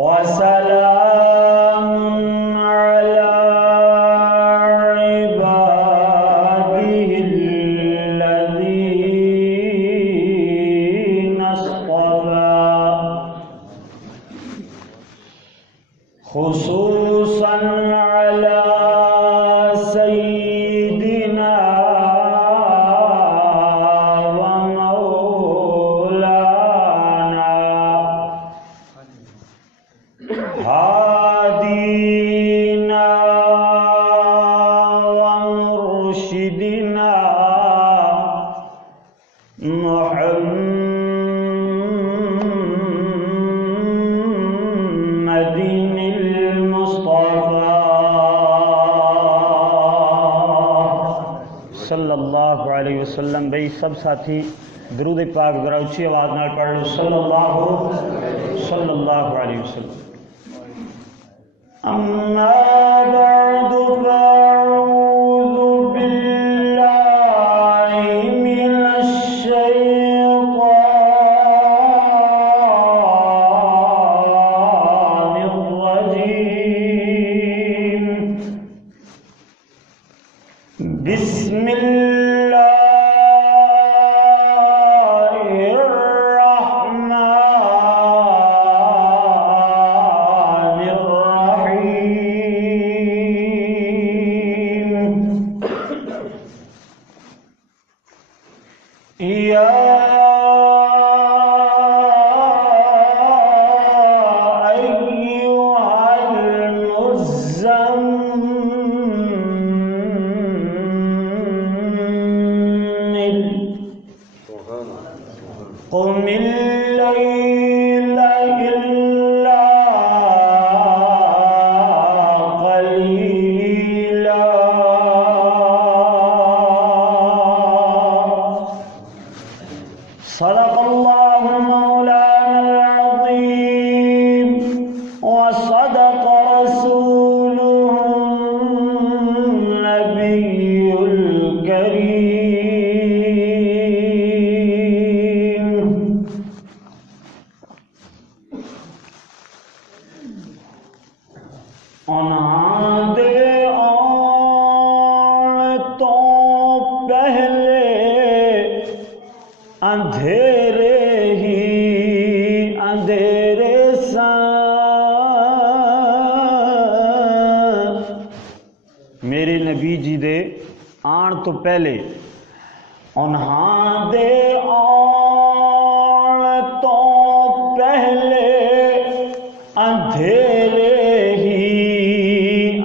وسلام على عباده الذين اصطفى خصوصا على سيدنا ومولانا هادينا ومرشدنا محمد المصطفى صلی اللہ علیہ وسلم۔ بھئی سب ساتھی درود پاک ذرا اچھی آواز نال پڑھ لو، صلی اللہ علیہ وسلم۔ اما بعد فاعوذ باللہ من الشیطان الرجیم۔ بسم اللہ الرحمن الرحیم۔ یا قم الليل إلا قليلا صدق الله مولانا العظيم وصدق رسوله النبي الكريم۔ انہاں دے آن تو پہلے اندھیرے ہی اندھیرے سن، میرے نبی جی دے آن تو پہلے انہاں دے آن تو پہلے اندھیرے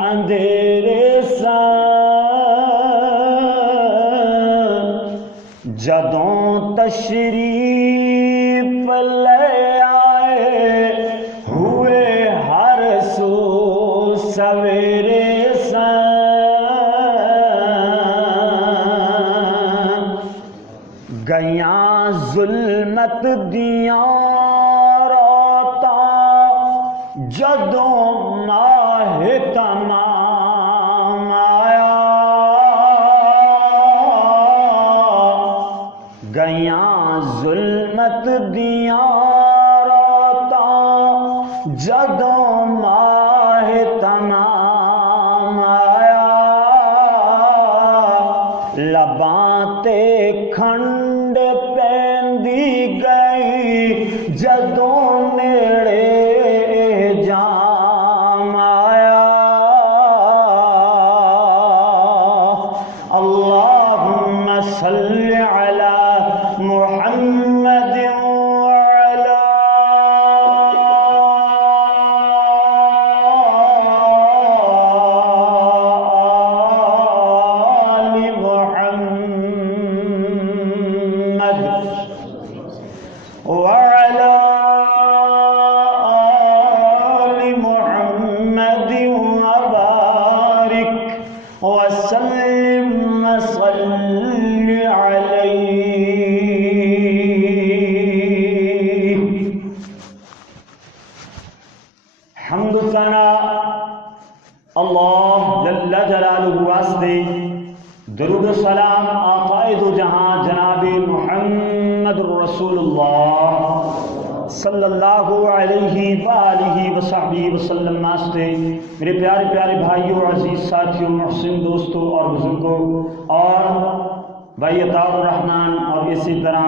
اندھیرے سن، جدوں تشریف لے آئے ہوئے ہر سو سویرے سن، گئیاں ظلمت دیاں راتاں جدوں ماہ تمام آیا، گئیاں ظلمت دیاں راتاں جدوں ماہ تمام آیا، لباں تے کھنڈ پیندی گئی جدوں نیڑے جام آیا، اللہم صل علی محمد وعلی آل محمد وعلی آل محمد وبارک وسلم وصل علیہ۔ حمد و ثنا اللہ جل جلالہ واسطے، درود و سلام آقائے دو جہاں جناب محمد رسول اللہ صلی اللہ علیہ وآلہ وصحبہ وسلم واسطے میرے پیارے پیارے بھائیوں، عزیز ساتھیوں، محسن دوستوں اور بزرگوں، اور بھائی عطاء الرحمن، اور اسی طرح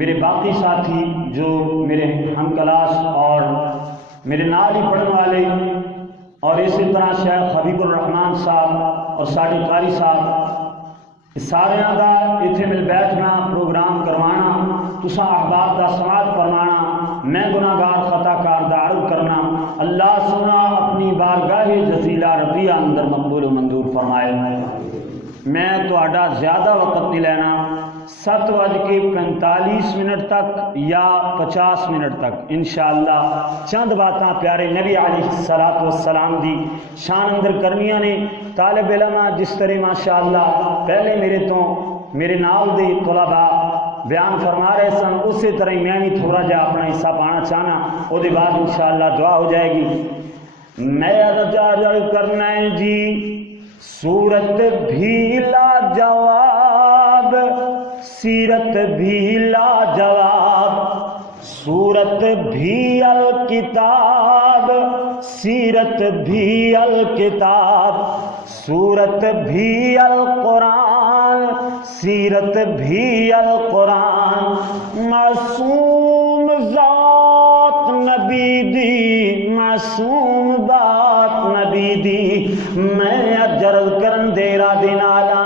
میرے باقی ساتھی جو میرے ہم کلاس اور میرے نال ہی پڑھنے والے، اور اسی طرح شیخ حبیب الرحمان صاحب اور ساڈے قاری صاحب، سارے کا اتنے مل بیٹھنا، پروگرام کروانا، تساں احباب کا سماعت فرمانا، میں گناہگار خطا کار دا عرض کرنا، اللہ سنا اپنی بارگاہ جزیلہ ربیہ اندر مقبول و منظور فرمائے۔ میں تہاڈا زیادہ وقت نہیں لینا، 7:45 تک یا 50 منٹ تک انشاءاللہ چند باتاں پیارے نبی علیہ الصلوۃ والسلام دی شان اندر کرنیاں نے۔ طالب علم جس طرح ماشاءاللہ پہلے میرے نال دے طلباء بیان فرما رہے سن، اسی طرح میں بھی تھوڑا جہا اپنا حصہ پانا چاہنا، وہ دے بعد انشاءاللہ دعا ہو جائے گی۔ میں عرض کرنا ہے جی، صورت بھی لا جواب، سیرت بھی لا جواب، صورت بھی الکتاب، سیرت بھی الکتاب، صورت بھی القرآن، سیرت بھی القرآن، معصوم ذات نبی دی، معصوم ذات نبی دی، میں جرل کرن دیرا دینالا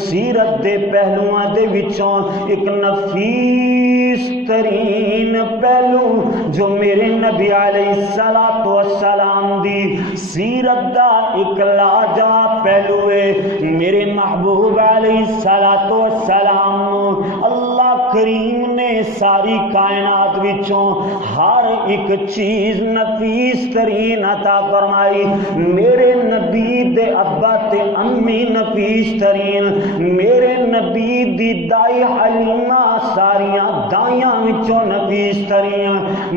سیرت دے پہلوان دے وچوں ایک نفیس ترین پہلو جو میرے نبی علیہ السلام دی سیرت دا ایک لاجواب پہلو ہے۔ میرے محبوب علیہ السلام اللہ کریم نے ساری کائنات وچوں ہر ایک چیز نفیس ترین عطا فرمائی۔ میرے نبی دے ابا تے امی نفیس ترین، میرے نبی دی دائی حلیمہ ساریاں دائیاں وچوں نفیس ترین،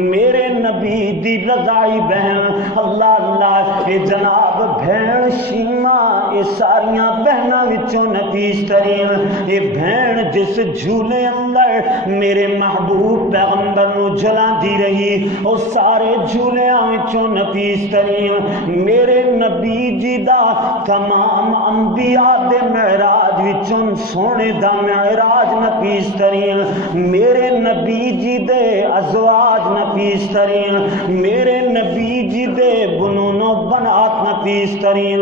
میرے نبی دی رضائی بہن اللہ اللہ اے جناب بہن شیمہ، اے ساریاں بہناں وچوں نفیس ترین، اے بہن جس جھولے اندر میرے محبوب پیغمبر نو جلاندی رہی، او سارے جھولیاں وچوں نفیس ترین، میرے نبی جی دا تمام انبیاء دے معراج وچوں سونے دا معراج نفیس ترین، میرے نبی جی دے ازواج نفیس ترین، میرے نبی جی دے بنون و بنات نفیس ترین۔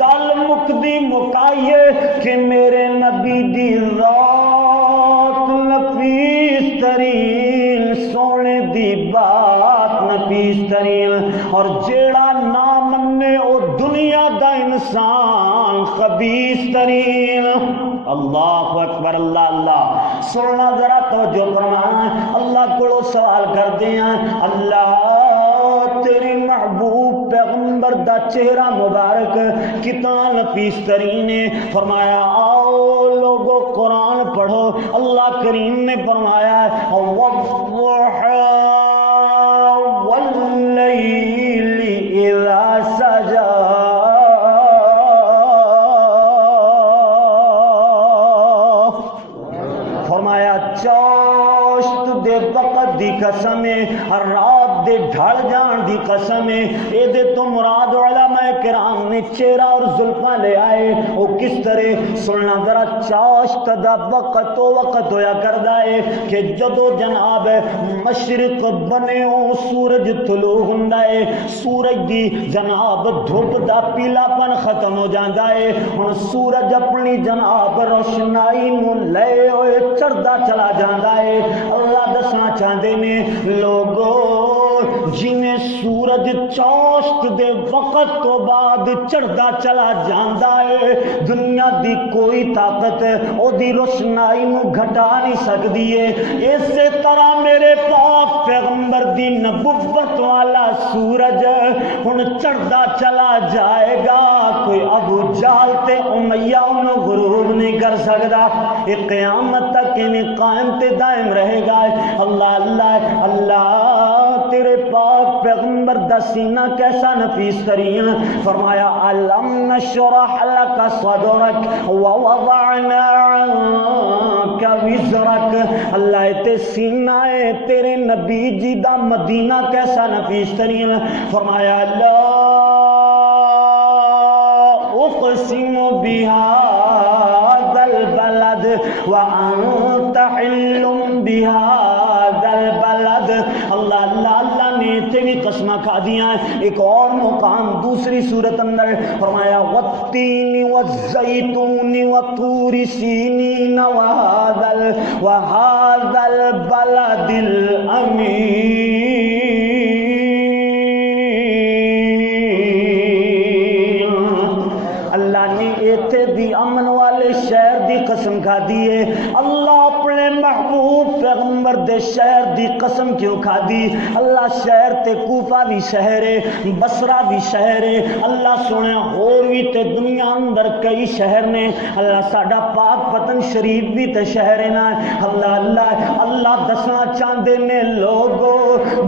گل مکدی مکائیے کہ میرے نبی دی ذات نفیس ترین، سونے دی بات نفیس ترین، اور جیڑا نہ مننے او دنیا دا انسان خبیث ترین۔ اللہ اکبر، اللہ اللہ، سننا ذرا توجہ فرمانا، اللہ کو سوال کرتے ہیں، اللہ تیرے محبوب پیغمبر دا چہرہ مبارک کتنا نفیس ترین ہے؟ فرمایا آؤ لوگو قرآن پڑھو، اللہ کریم نے فرمایا وَالضُّحَىٰ وَاللَّيْلِ إِذَا سَجَىٰ، فرمایا چاشت دے وقت دی قسم ہے، رات دے ڈھل جان دی قسم ہے۔ اے دے تو مراد علماء کرام نے چہرہ اور زلفاں لے آئے، وہ کس طرح سننا ذرا، چاشت دا وقت تو وقت ہویا کردا ہے کہ جدو جناب مشرق بنے سورج طلوع ہوندا ہے، سورج دی جناب دھوپ دا پیلا پن ختم ہو جاندا ہے، ہن سورج اپنی جناب روشنائی نو لے ہوئے چڑھدا چلا جاندا ہے۔ اللہ دسنا چاہتے نے لوگو جنہیں سورج چاشت دے وقت تو بعد چڑھدا چلا جاندا ہے، دنیا دی کوئی طاقت او دی روشنائی نو گھٹا نہیں سکتی ہے۔ اسی طرح میرے پاک پیغمبر دی نبوت والا سورج ہن چڑھدا چلا جائے گا، کوئی ابو جہل تے امیہ انہوں غروب نہیں کر سکتا، یہ قیامت تک انہیں قائم تے دائم رہے گا۔ اللہ اللہ اللہ، تیرے پاک پیغمبر دا سینہ کیسا نفیس ترین، فرمایا علم نشرح لک صدرک ووضعنا عنک کا وزرک اللہ تے سینہ ہے تیرے نبی جی دا مدینہ کیسا نفیس ترین فرمایا لا اقسم بهذا البلد وانت حل بهذا البلد اللہ اللہ اللہ نے تے بھی قسمہ کھا دیا ہے. ایک اور مقام دوسری سورت اندر فرمایا والتین والزیتون وطور سینین وهذا البلد الامین. بھی امن والے شہر دی قسم کھا دیے. اللہ اپنے محبوب پیغمبر دے شہر دی قسم کیوں کھا دی؟ اللہ شہر تے کوفہ بھی شہر ہے، بصرہ بھی شہر ہے. اللہ سنے اور بھی تے دنیا اندر کئی شہر نے. اللہ ساڈا پاک پتن شریف بھی تے شہر ہے نا. اللہ اللہ اللہ دسنا چاہتے نے لوگو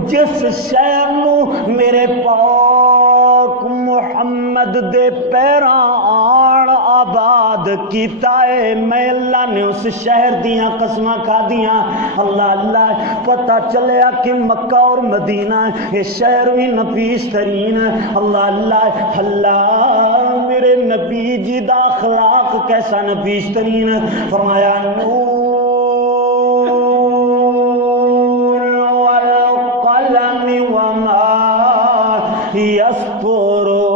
جس شہر نو میرے پاک محمد دے پیراں آن آباد کیتا ہے میں اللہ نے اس شہر دیاں قسمہ کھا دیاں. اللہ اللہ پتہ چلیا کہ مکہ اور مدینہ یہ شہر بھی نفیس ترین ہے. اللہ اللہ اللہ میرے نبی جی دا اخلاق کیسا نفیس ترین ہے. فرمایا نور والقلم وما یسطرون.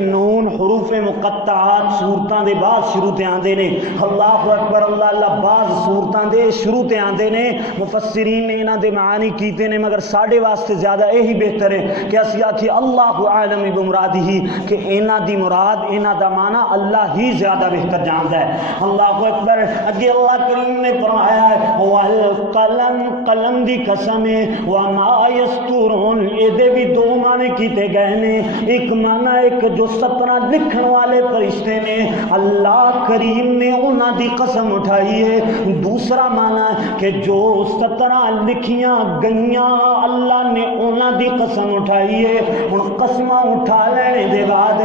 نون حروف مقطعات سورتاں دے بعد شروع تے آندے نے. اللہ اکبر اللہ اللہ بعض سورتاں دے شروع تے آندے نے. مفسرین نے انہاں دے معانی کیتے نے مگر ساڈے واسطے زیادہ یہی بہتر ہے کہ اسی آکھی اللہ عالم بمرادہ کہ انہاں دی مراد انہاں دا معنی اللہ ہی زیادہ بہتر جاندا ہے. اللہ اکبر. اگے اللہ کریم نے فرمایا ہے والقلم قلم دی قسم ہے وما یسطرون. اے دے بھی دو معنی کیتے گئے نے. ایک معنی ایک جو سطرہ لکھن والے فرشتے نے اللہ کریم نے انہاں دی قسم اٹھائی ہے. دوسرا معنی کہ جو سطرہ لکھیاں گئیاں اللہ نے انہاں دی قسم اٹھائی ہے. ان قسمہ اٹھا لینے دے بعد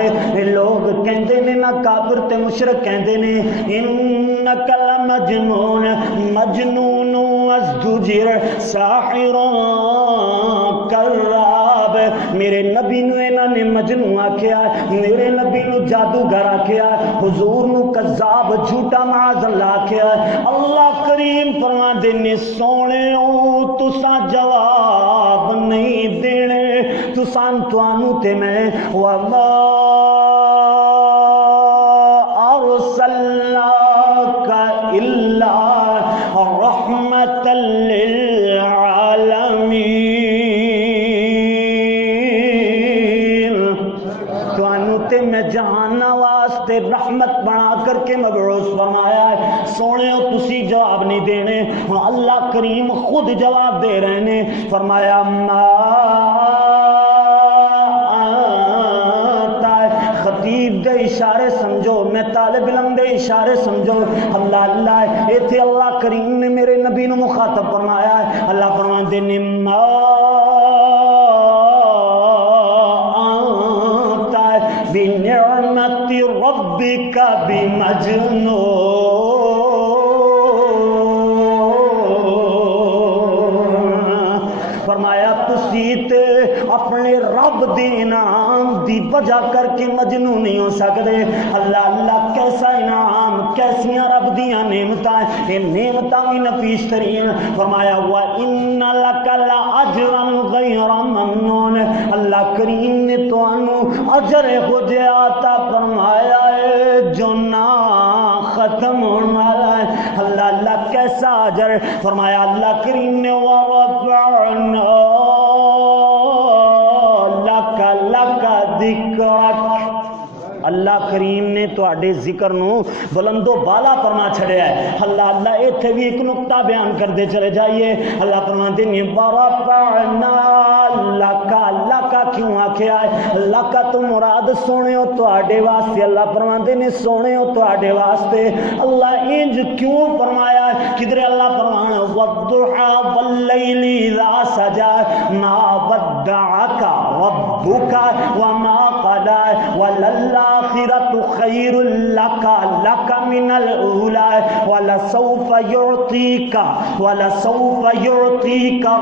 لوگ کہندے نے نہ کافر تے مشرک کہندے نے انک لمجنون مجنون ازدجر ساحر کراب. میرے نبی نو انہاں نے مجنون آکھیا، میرے نبی نو جادوگر آکھیا، حضور نو کذاب جھوٹا معاذ اللہ آکھیا. اللہ کریم فرماندے نے سونےو تساں جواب نہیں دینے تساں توانو تے میں وما ارسلناک الا رحمتا للعالمین. میں جہانا واسطے رحمت بنا کر کے مبعوث فرمایا ہے. سونے تسی جواب نہیں دینے. اللہ کریم خود جواب دے رہے نے. فرمایا ما خطیب دے اشارے سمجھو، میں طالب علم دے اشارے سمجھو. اللہ اللہ ایتھے اللہ کریم نے میرے نبی نو مخاطب فرمایا ہے. اللہ فرماندے نے ما بنعمت ربک بمجنون. فرمایا تسیت اپنے رب دے انعام دی وجہ کر کے مجنون نہیں ہو سکتے. اللہ اللہ کیسا انعام، کیسیاں رب دیاں نعمتاں، یہ نعمتاں بھی نفیس ترین. فرمایا وَإِنَّ لَكَ لَأَجْرًا غَيْرَ مَمْنُونٍ. اللہ کریم نے تو انو اجر خود عطا فرمایا ہے جو نہ ختم ہونے والا ہے. اللہ اللہ کیسا اجر. فرمایا اللہ کریم نے وَرَفَعْنَا لَكَ ذِكْرَكَ. اللہ کریم نے تواڈے ذکر نو بلند و بالا فرما چھڑیا ہے. اللہ اللہ ایتھے بھی ایک نقطہ بیان کر دے چلے جائیے. اللہ فرماتے ہیں وَرَفَعْنَا لکا لکا کیوں آکھیا ہے؟ لکا تو مراد سونے ہو تواڈے واسطے، اللہ فرماندے نے سونے ہو تواڈے واسطے۔ اللہ انج کیوں فرمایا ہے؟ کدھر اللہ فرمانا والضحى واللیل اذا سجى ما ودعك ربك وما قلى وللآخرة خير لك من الأولى ولسوف يعطيك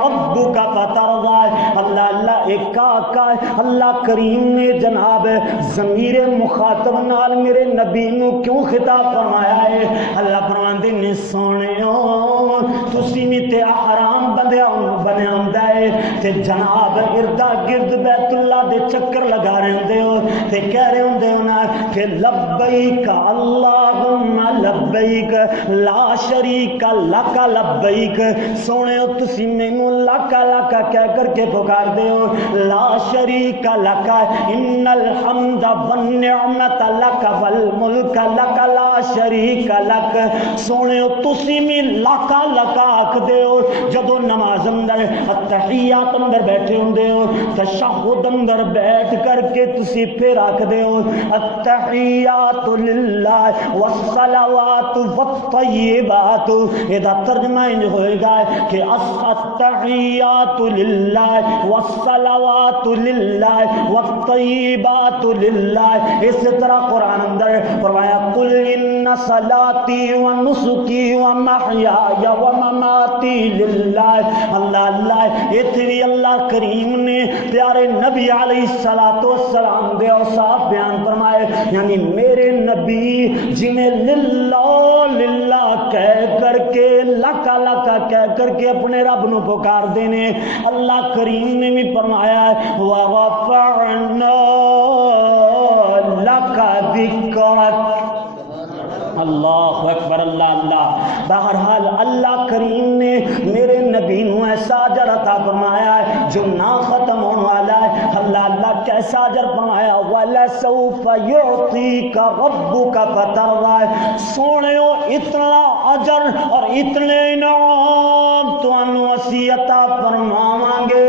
ربك فترضى۔ اللہ ایک آقا اللہ کریم نے جناب ضمیر مخاطب نال میرے نبی نو کیوں خطاب فرمایا ہے؟ اللہ فرماندے نے سونےو تسی بھی تے حرام بنیا ہوندا ہے تے جناب اردا گرد بیت اللہ دے چکر لگا رہندے ہو تے کہہ رہے ہوندے ہو نا کہ لبیک اللہم لبیک لا شریک لک لبیک۔ سونے ہو تسی مینوں لاکا لاکا کہہ کر کے پکار دے ہو لا شریک لک ان الحمد والنعمت لک والملک لک لا شریک لک۔ سونے ہو تسی بھی لاکا لاکا آکھ دے ہو جدو نماز اندر التحیات اندر بیٹھے ہوندے ہو تشہد اندر بیٹھ کر کے تسی پھر آکھ دے ہو التحیات للہ والصلوات والطیبات۔ یہ ترجمہ انج ہوئے گا کہ التحیات للہ والصلوات للہ والطیبات للہ۔ اس طرح قرآن اندر فرمایا قل ان صلاتی ونسکی ومحیای ومماتی للہ۔ اللہ اللہ اتنی اللہ کریم نے پیارے نبی علیہ السلام دے اوصاف بیان فرمائے، یعنی میرے نبی جنہیں للہ للہ کہہ کر کے لکا لکا کہہ کر کے اپنے رب نو پکار دینے۔ اللہ کریم نے بھی فرمایا ہے وَرَفَعْنَا لَكَ ذِكْرَكَ۔ اللہ اکبر اللہ اللہ۔ بہرحال اللہ کریم نے میرے نبی نو ایسا اجر عطا فرمایا ہے جو نہ ختم ہونے والا ہے۔ اللہ اللہ کیسا اجر فرمایا وَلَسَوْفَ يُعْطِيكَ رَبُّكَ فَتَرْضَى۔ سونےو اتنا اجر اور اتنے انعام تو انو اسی عطا فرماواں گے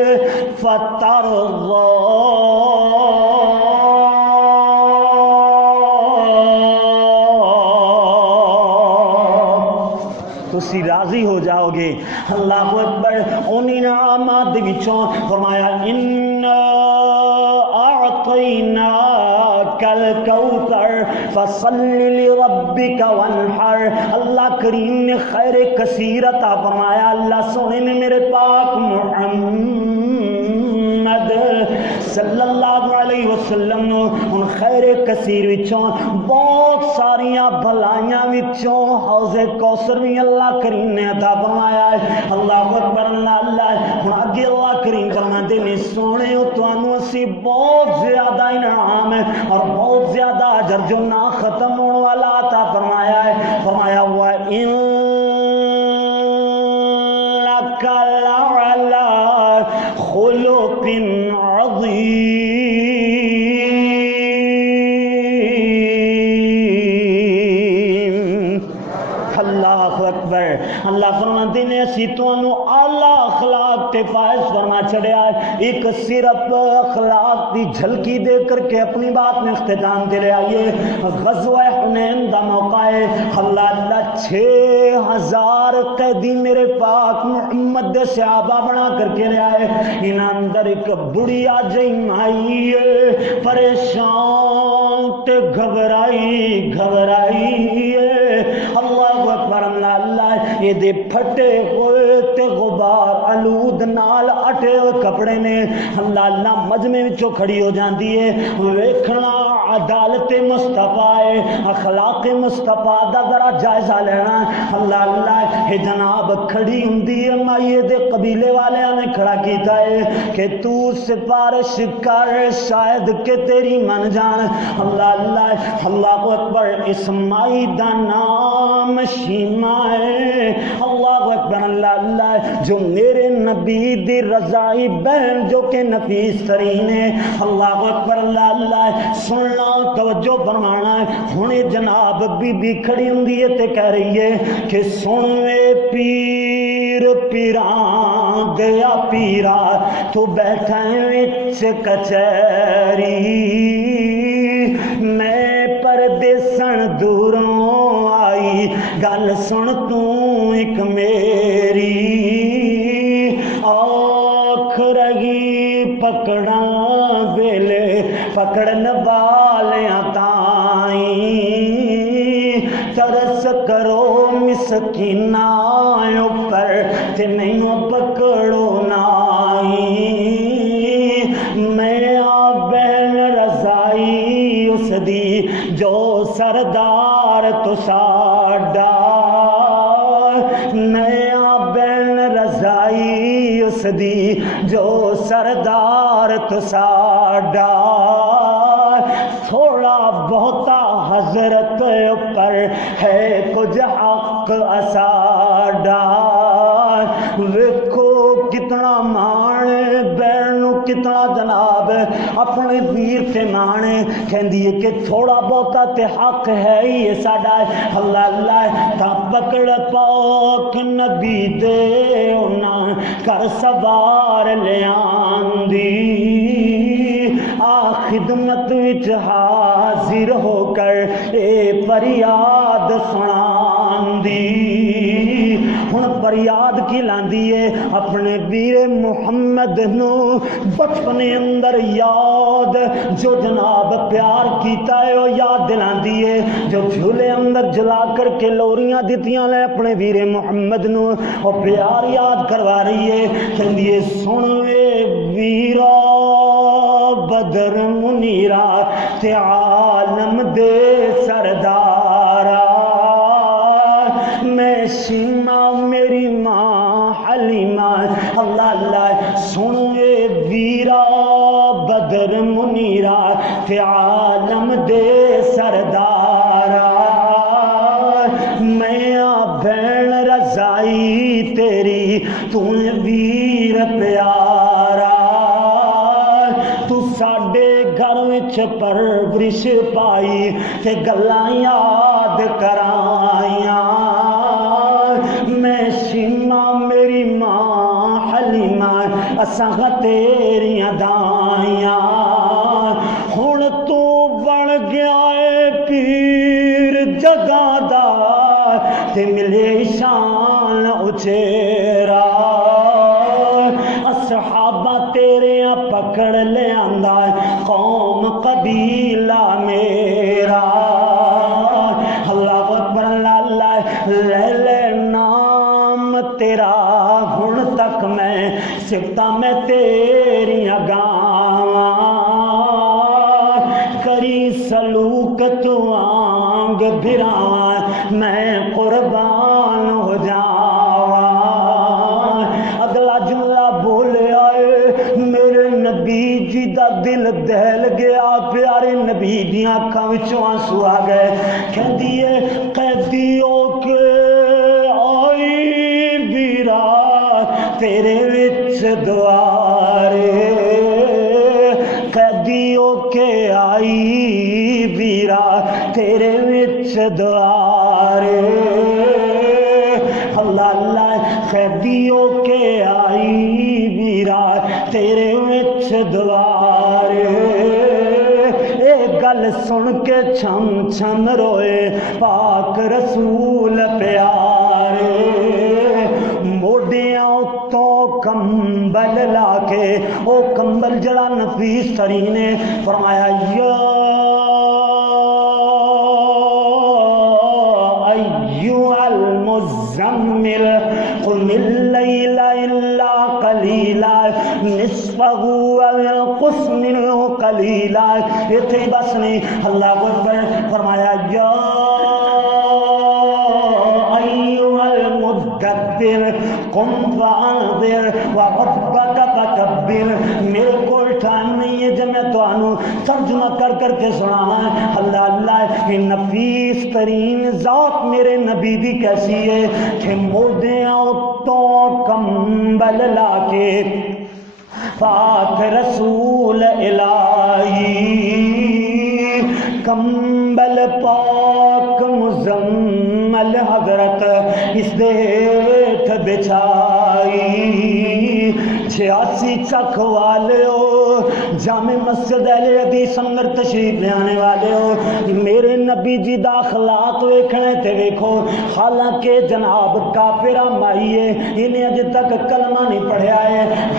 فَتَرْضَى۔ تسی راضی ہو جاؤ گے۔ اللہ اکبر۔ ان انعامات وچوں فرمایا اِنَّا أَعْطَيْنَاكَ الْكَوْثَرَ فَصَلِّ لِرَبِّكَ وَانْحَرْ۔ اللہ کریم نے خیر کثیر عطا فرمایا۔ اللہ سونے نے میرے پاک محمد صلی اللہ علیہ وسلم نو ان خیر کثیر وچوں بہت ساریاں بھلائیاں وچوں حوض کوثر بھی اللہ کریم نے عطا فرمایا ہے۔ اللہ اکبر اللہ اللہ۔ ہن اگے اللہ کریم فرماتے نے سونے ہو تانوں اسی بہت زیادہ انعام ہے اور بہت زیادہ اجر جو نہ ختم ہونے والا عطا فرمایا ہے۔ فرمایا ہوا ان لک لعلی خلق عظیم۔ اللہ اکبر۔ اللہ فرماتے نے اسی تانوں اعلیٰ اخلاق تے فائز فرما چھڑیا ہے۔ ایک صرف اخلاق دی جھلکی دے کر کے اپنی بات میں اختتام دے لے آئیے۔ غزوہ حنین دا موقع ہے۔ اللہ اللہ 6000 قیدی میرے پاک محمد دے صحابہ بنا کر کے لے آئے۔ ان اندر ایک بڑھیا جئی مائی ہے پریشان تے گھبرائی ہے۔ اللہ اکبر اللہ اللہ۔ یہ دے پھٹے ہوئے تے غبار آلود نال اٹے ہوئے کپڑے نے اللہ اللہ مجمع وچوں کھڑی ہو جاندی ہے۔ ویکھنا عدالت مصطفیٰ ہے، اخلاق مصطفیٰ دا ذرا جائزہ لینا۔ اللہ اللہ یہ جناب کھڑی ہوندی ہے مائیے دے قبیلے والیاں نے کھڑا کیتا ہے کہ تو سفارش کر شاید کہ تیری من جان۔ اللہ اللہ اللہ اکبر۔ اس مائی دا نام شیما ہے۔ اللہ اکبر اللہ اللہ۔ جو میرے نبی دی رضائی بہن جو کہ نفیس ترین ہے۔ اللہ اکبر اللہ اللہ۔ سننا توجہ فرمانا ہے۔ ہنے جناب بی بی کھڑی ہوندی ہے تے کہہ رہی ہے کہ سن وے پیر پیر پیران دیا پیرا تو بیٹھا وچ کچہری میں پردیسن دوروں آئی گل سن تو ایک میری آنکھ رہی پکڑا ویلے پکڑن والیاں تائیں ترس کرو مسکیناں اوپر تے مینوں پکڑو نائی میں آ بہن رضائی اس دی جو سردار تو ساڈا میں آ بہن رضائی اس دی جو سردار تو ساڈا تھوڑا بہتا حضرت پر ہے کچھ حق اساڈا ویکھو کتنا مان بہنوں کتنا جناب اپنے ویر تے مانے کہندی ہے کہ تھوڑا بہتا تے حق ہے ہی ساڈا اللہ اللہ تا پکڑ پاک نبی دے انہاں کر سوار لیاندی آ خدمت وچ حاضر ہو کر اے فریاد سناندی ہن فریاد کی لاندی ہے اپنے ویر محمد نو بچپنے اندر یاد جو جناب پیار کیتا ہے وہ یاد دلاندی ہے جو جھولے اندر جلا کر کے لوریاں دتیاں لے اپنے ویر محمد نو وہ پیار یاد کروا رہی ہے کہندی ہے سن اے ویرا بدر منیرا تے عالم دے سردارا میں شیما میری ماں حلیمہ اللہ اللہ سن اے ویرا بدر منیرا تے عالم دے سردارا میں آ بہن رضائی تیری تو ویر پیارا تو ساڈے گھر وچ پرورش پائی تے گلاں یاد کرائیاں میں شیما میری ماں حلیمہ اساں تیریاں دائیاں ہن تو بن گیا اے پیر جگہ دا تے ملے شان اچیرا اصحابہ تیرے پکڑ لے آندا قوم قبیلہ میرا اللہ اکبر اللہ لے لے نام تیرا ہن تک میں سفتا میں تیری گاواں کری سلوک تو آنگ بھراواں میں قربان ہو جاواں اگلا جملہ بولے آئے میرے نبی جی دا دل دہل گیا پیارے نبی دیاں اکھاں وچوں آنسو آ گئے کہندی ہے قیدیوں کے آئی ویرا تیرے وچ دوارے قیدیوں کے آئی ویرا تیرے وچ دوارے اللہ اللہ قیدیوں کے آئی ویرا تیرے وچ دوارے اے گل سن کے چھم چھم روئے پاک رسول پیارے موڈیاں تو کمبل لا کے او کمبل جڑا نفیس ترین ہے فرمایا یا ایھا المزمل قم اللیل الا قلیلا نصفه او انقص منه قلیلا اتنے بس نہیں اللہ اکبر فرمایا یا ایھا المدبر قم فانذر وربک فکبر میرے کو ٹائم نہیں ہے جب میں تو ترجمہ کر کر کے سنا اللہ اللہ یہ نفیس ترین ذات میرے نبی دی کیسی ہے کہ موڈیاں تو کمبل لا کے پاک رسول الہی کمبل پاک مزمل حضرت اس دے بچھائی 86 چک والے ہو جامع مسجد اہل حدیث اندر تشریف لے آنے والے ہو میرے نبی جی دا اخلاق ویکھنے تے ویکھو حالانکہ جناب کافرہ مائیے انہیں اج تک کلمہ نہیں پڑھیا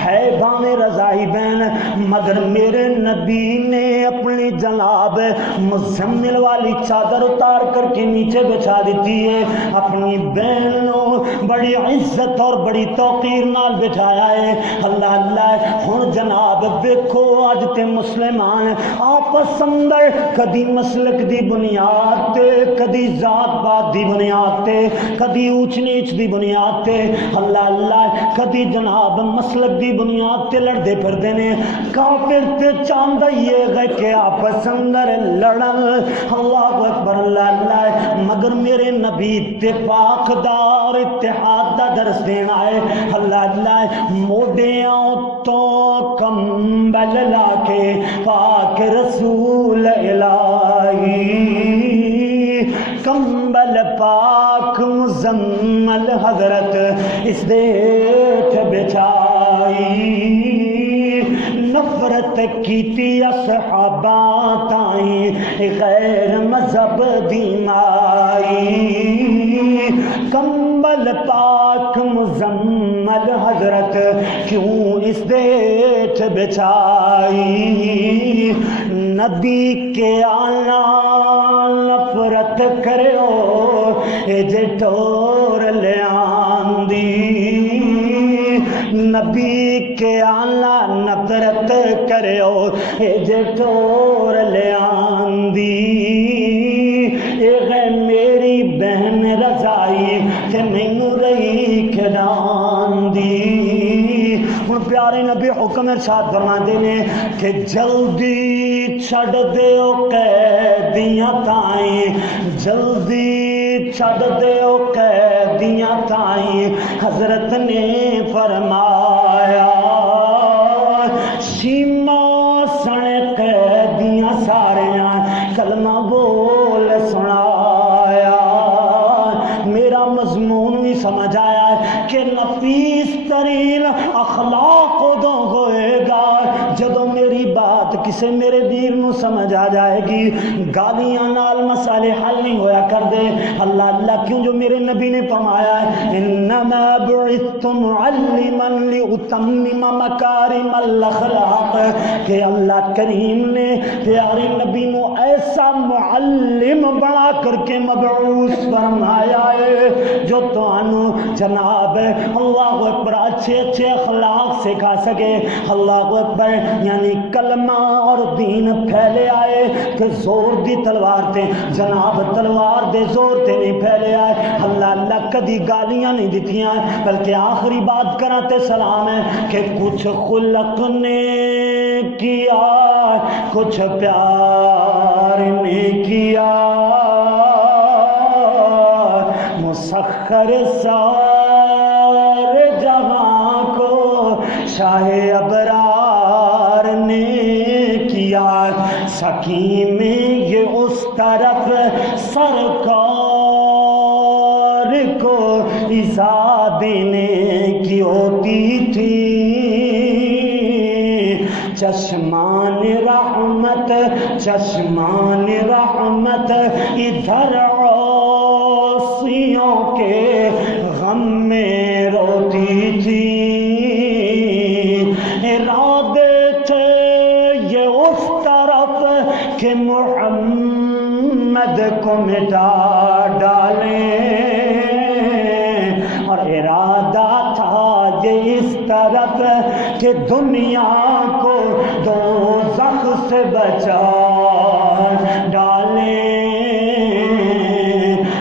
ہے باویں رضائی بہن مگر میرے نبی نے اپنی جناب مزمل والی چادر اتار کر کے نیچے بچھا دیتی ہے اپنی بہنوں بڑی عزت اور بڑی توقیر نال بٹھایا ہے اللہ اللہ ہن جناب دیکھو اج تے مسلمان آپس اندر کدی مسلک دی بنیاد تے کدی ذات پات دی بنیاد تے کدی اونچ نیچ دی بنیاد تے اللہ اللہ کدی جناب مسلک دی بنیاد تے لڑدے پھردے نے کافر تے چاہندا یہ ہے کہ آپس اندر لڑن اللہ اکبر اللہ اللہ مگر میرے نبی اتفاق دا اور اتحاد دا درس دینا ہے اللہ اللہ موڈیاں تو کمبل لا کے پاک رسول الہی کمبل پاک مزمل حضرت اس دیٹھ بچھائی نفرت کیتی اصحابہ تائیں غیر مذہب دی مائی کمبل پاک مزمل حضرت کیوں اس دیٹھ بچھائی نبی کے آنا نفرت کرو جے ٹور لے آندی نبی کے آنا نفرت کرو جے ٹور لے آندی اے میری بہن رضائی کہ مینوں رہی کھڑاندی ہن پیارے نبی حکم ارشاد فرماندے نے کہ جلدی چھڈ دیو قیدیاں تائیں جلدی چھڈ دیو قیدیاں تائیں حضرت نے فرمایا شیما سن قیدیاں ساریاں کلمہ بول سنایا میرا مضمون بھی سمجھ آیا کہ نفیس ترین اخلاق ادو ہوئے گا جدو میری بات کسے میرے دین نو سمجھ آ جائے گی گالیاں نال مسئلے حل نہیں ہویا کر دے اللہ اللہ کیوں جو میرے نبی نے فرمایا ہے انما بعثت معلما لاتمم مکارم الاخلاق کہ اللہ کریم نے پیارے نبی نو ایسا معلم بنا کر کے مبعوث فرمایا ہے جو توانو جناب اللہ اکبر اچھے اچھے اخلاق سکھا سکے اللہ اکبر یعنی کلمہ اور دین پھیلے آئے کہ زور دی تلوار تے جناب تلوار دے زور تے نہیں پھیلے آئے اللہ اللہ کدی گالیاں نہیں دیتیاں بلکہ آخری بات کراتے سلام ہے کہ کچھ خلق نے کیا کچھ پیار نے کیا مسخر سارے جہاں کو شاہ ابرار نے کیا سکیم یہ اس طرف سرکار کو ایزا دینے کی ہوتی تھی چشمان رحمت ادھر عاصیوں کے غم میں روتی تھی ارادے تھے یہ اس طرف کہ محمد کو مٹا ڈالیں اور ارادہ تھا یہ اس طرف کہ دنیا کو دوزخ سے بچا ڈالیں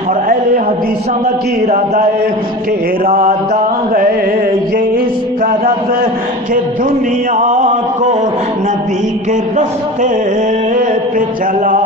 اور اہل حدیثوں کی ارادہ ہے کہ ارادہ ہے یہ اس طرف کہ دنیا کو نبی کے راستے پہ چلا